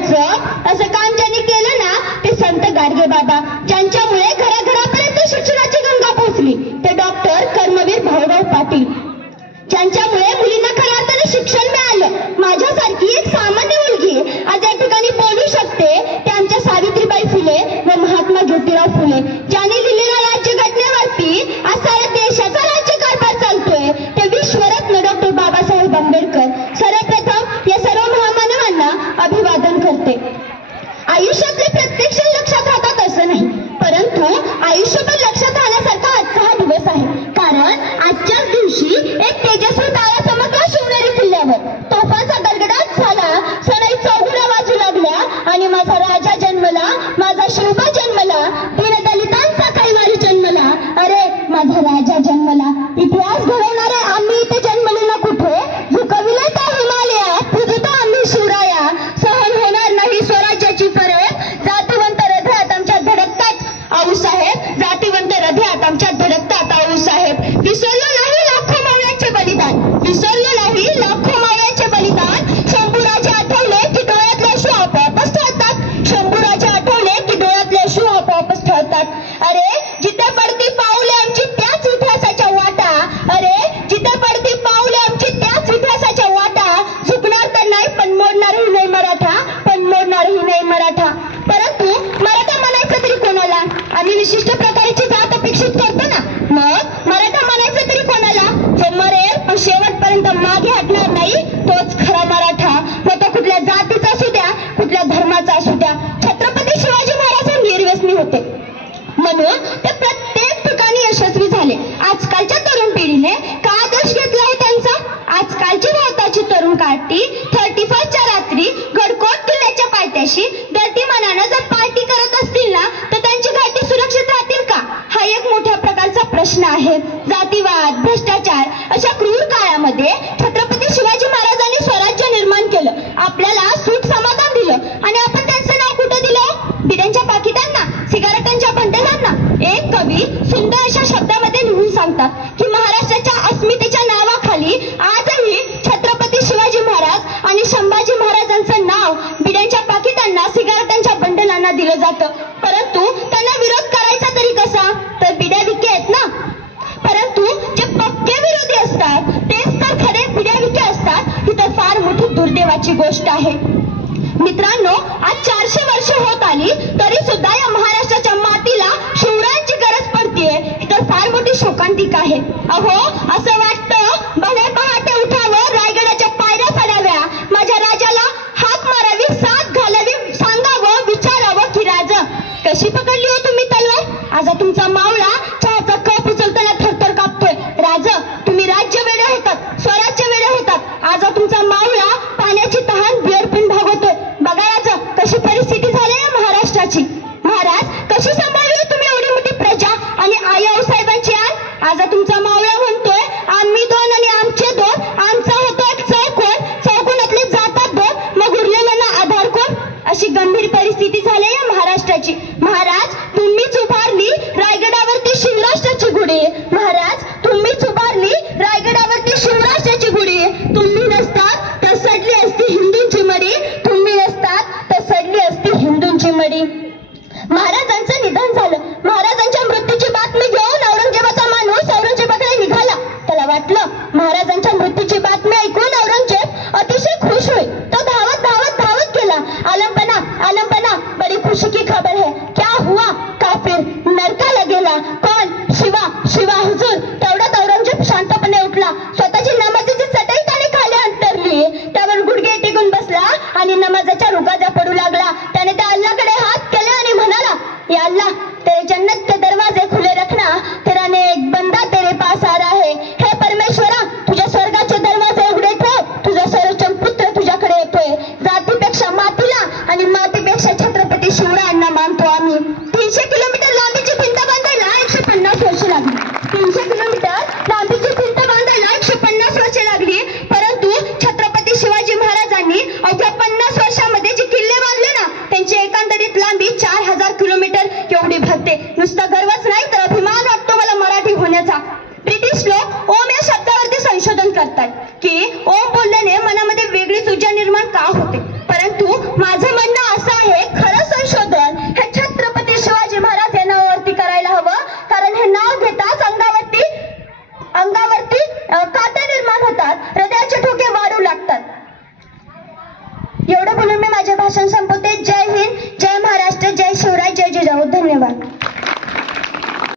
व्हायचं असं काम ज्यांनी केलं ना ते संत गाडगे बाबा, ज्यांच्यामुळे घराघरापर्यंत शिक्षणाची गंगा पोहोचली, ते डॉक्टर कर्मवीर भाऊराव पाटील, ज्यांच्यामुळे मुलींना खऱ्या अर्थाने शिक्षण मिळालं. माझ्यासारखी एक सामान्य मुलगी आज या ठिकाणी बोलू शकते ते आमच्या सावित्रीबाई फुले व महात्मा ज्योतिराव फुले, ज्यांनी लिहिलेल्या राज्यघटनेवरती आज साऱ्या देशाचा राज्यकारभार चालतोय, ते विश्वरत्न डॉक्टर बाबासाहेब आंबेडकर. सर्वप्रथम या सर्व महामानवांना अभिवादन करते. आयुष्यातले प्रत्येक क्षण लक्षात राहतात असं नाही, परंतु आयुष्यभर लक्षात राहण्यासारखा आजचा हा दिवस आहे. कारण आजच्याच दिवशी एक तेजस्वी तारा चमकला शिवनेरी किल्ल्यावर, तोफांचा गडगडाट झाला, सनई चौघुल्या वाजू लागल्या आणि माझा राजा जन्मला, माझा शिवबा जन्मला, दीनदलितांचा कैवारी जन्मला. अरे माझा राजा जन्मला. इतिहास घडवणारे आम्ही इथे जन्मले ना कुठे, झुकविले त्या हिमालयात, पूजितो आम्ही शिवराया. सहन होणार नाही स्वराज्याची फरेब, जातीवंत हृदयात आमच्या धडकतात आऊसाहेब, जातीवंत हृदयात आमच्या धडकतात आऊसाहेब. विसरलो नाही लाखो मावळ्यांचे बलिदान, विसरलो नाही लाखो मावळ्यांचे बलिदान. शंभूराजे आठवले की डोळ्यातले अश्रू आपोआपच ठरतात, शंभूराजे आठवले की डोळ्यातले अश्रू आपोआपच ठरतात. अरे जिथे पडती पाऊले आमची त्याच इतिहासाच्या वाटा, अरे जिथे पडती पाऊले आमची त्याच इतिहासाच्या वाटा. झुकणार तर नाही पण मोडणारही नाही मराठा, पण मोडणारही नाही मराठा. परंतु मराठा म्हणायचं तरी कोणाला? आम्ही विशिष्ट प्रकारची जात अपेक्षित करतो ना, मग मराठा म्हणायचं तरी कोणाला? जो मरेल पण शेवटपर्यंत मागे हटणार नाही तोच खरा मराठा. मग तो कुठल्या जातीचा असू द्या, कुठल्या धर्माचा असू द्या. छत्रपती शिवाजी महाराज हे निर्व्यसनी होते, म्हणून ते प्रत्येक ठिकाणी यशस्वी झाले. आजकालच्या तरुण पिढीने का आदर्श घेतला आहे त्यांचा? आजकालची भारताची तरुण काठी 31च्या रात्री गडकोट किल्ल्याच्या पायथ्याशी दर्दी मनानं जर पार्टी करत असतील ना तर त्यांची घाटी सुरक्षित राहतील का? हा एक मोठ्या प्रकारचा प्रश्न आहे. जातीवाद, भ्रष्टाचार अशा क्रूर काळामध्ये छत्रपती शिवाजी महाराजांनी स्वराज्य निर्माण केलं, आपल्याला सुख समाधान दिलं आणि आपण त्यांचं नाव कुठं दिलं? बिड्यांच्या पाकिटांना, सिगारेटांच्या बंडलांना. एक कवी सुंदर अशा शब्दामध्ये लिहून सांगतात की महाराष्ट्राच्या अस्मितेच्या नावाखाली आजही छत्रपती शिवाजी महाराज आणि संभाजी महाराजांचं नाव बिड्यांच्या पाकिटांना, सिगारेटांच्या बंडलांना दिलं जातं. परंतु त्यांना विरोध करायचा तरी कसा? तर बिड्या विके आहेत ना. परंतु जे पक्के विरोधी असतात तेच तर खरे बिड्या विके असतात, ही तर फार मोठी दुर्दैवाची गोष्ट आहे. मित्रांनो, आज 400 वर्ष होत आली तरी सुद्धा या महाराष्ट्राच्या मातीला शिवरायांची गरज पडतीये, ही तर फार मोठी शोकांतिका आहे. अहो असं वाटतं भले पहाटे उठावं, रायगडाच्या पायऱ्या चढाव्या, माझ्या राजाला हाक मारावी, साथ घालावी, सांगावं, विचारावं की राज कशी पकडली हो तुम्ही तलवार? आज तुमचा मावळा चहाचा कप उचलताना थरथर कापतोय. राज तुम्ही राज्य वेडे होतात, स्वराज्य वेडे होतात. आज तुमचा मावळा पाण्याची तहान बिअर पिऊन भागवतोय. बघा राज कशी परिस्थिती झाली आहे महाराष्ट्राची. महाराज कशी सांभाळली तुम्ही एवढी मोठी प्रजा आणि आई आऊसाहेबांची आण? आज तुमचा मावळा म्हणतोय आम्ही दोन आणि आमचे दोन, आमचा होतो एक चौकोन, चौकोनातले जातात दोन, मग उरलेल्यांना आधार कोण? अशी गंभीर परिस्थिती झाली आहे महाराष्ट्राची. महाराज तुम्हीच उभारली रायगडावरती शिवराष्ट्राची गुढी, महाराज तुम्हीच उभारली रायगडावरती शिवराष्ट्राची गुढी. तुम्ही नसतात तर सडली असती हिंदूंची मडी, तुम्ही नसतात तर सडली असती हिंदूंची मडी. महाराजांचं निधन झालं. महाराजांच्या मृत्यूची बातमी घेऊन औरंगजेबाचा माणूस औरंगजेबाकडे निघाला. त्याला वाटलं महाराजांच्या मृत्यूची बातमी ऐकून औरंगजेब अतिशय खुश होईल. तो धावत धावत धावत गेला. आलमपना आलमपना, बड़ी खुशी की खबर है. क्या हुआ? काफिर नरकाला गेला. कोण? शिवा. शिवा हुजूर. तेवढ्यात औरंगजेब शांतपणे उठला. स्वतःची नमाजाची चटई त्याने खाली अंतरली, त्यावर गुडघे टेकून बसला आणि नमाजाच्या रुगाजा पडू लागला. त्याने त्या अल्लाकडे हात केले आणि म्हणाला, या अल्लाह तेरे जन्नत के दरवाजे खुले रखना, तेरा नेक बंदा तेरे पास आ रहा है. हे परमेश्वरा तुझ्या स्वर्गाचे दरवाजे उघडे ठेव, तुझा सर्वोच्च पुत्र तुझ्याकडे येतोय. जातीपेक्षा मातीला आणि मातीपेक्षा छत्रपती शिवरायांना मानतो आम्ही. 300 किलोमीटर लांबीची भिंत बांधायला 150 वर्ष लागली. 300 किलोमीटर लांबीची भिंत बांधायला 150 वर्ष लागली. परंतु छत्रपती शिवाजी महाराजांनी अवघ्या 50 वर्षामध्ये जी प्रशंसा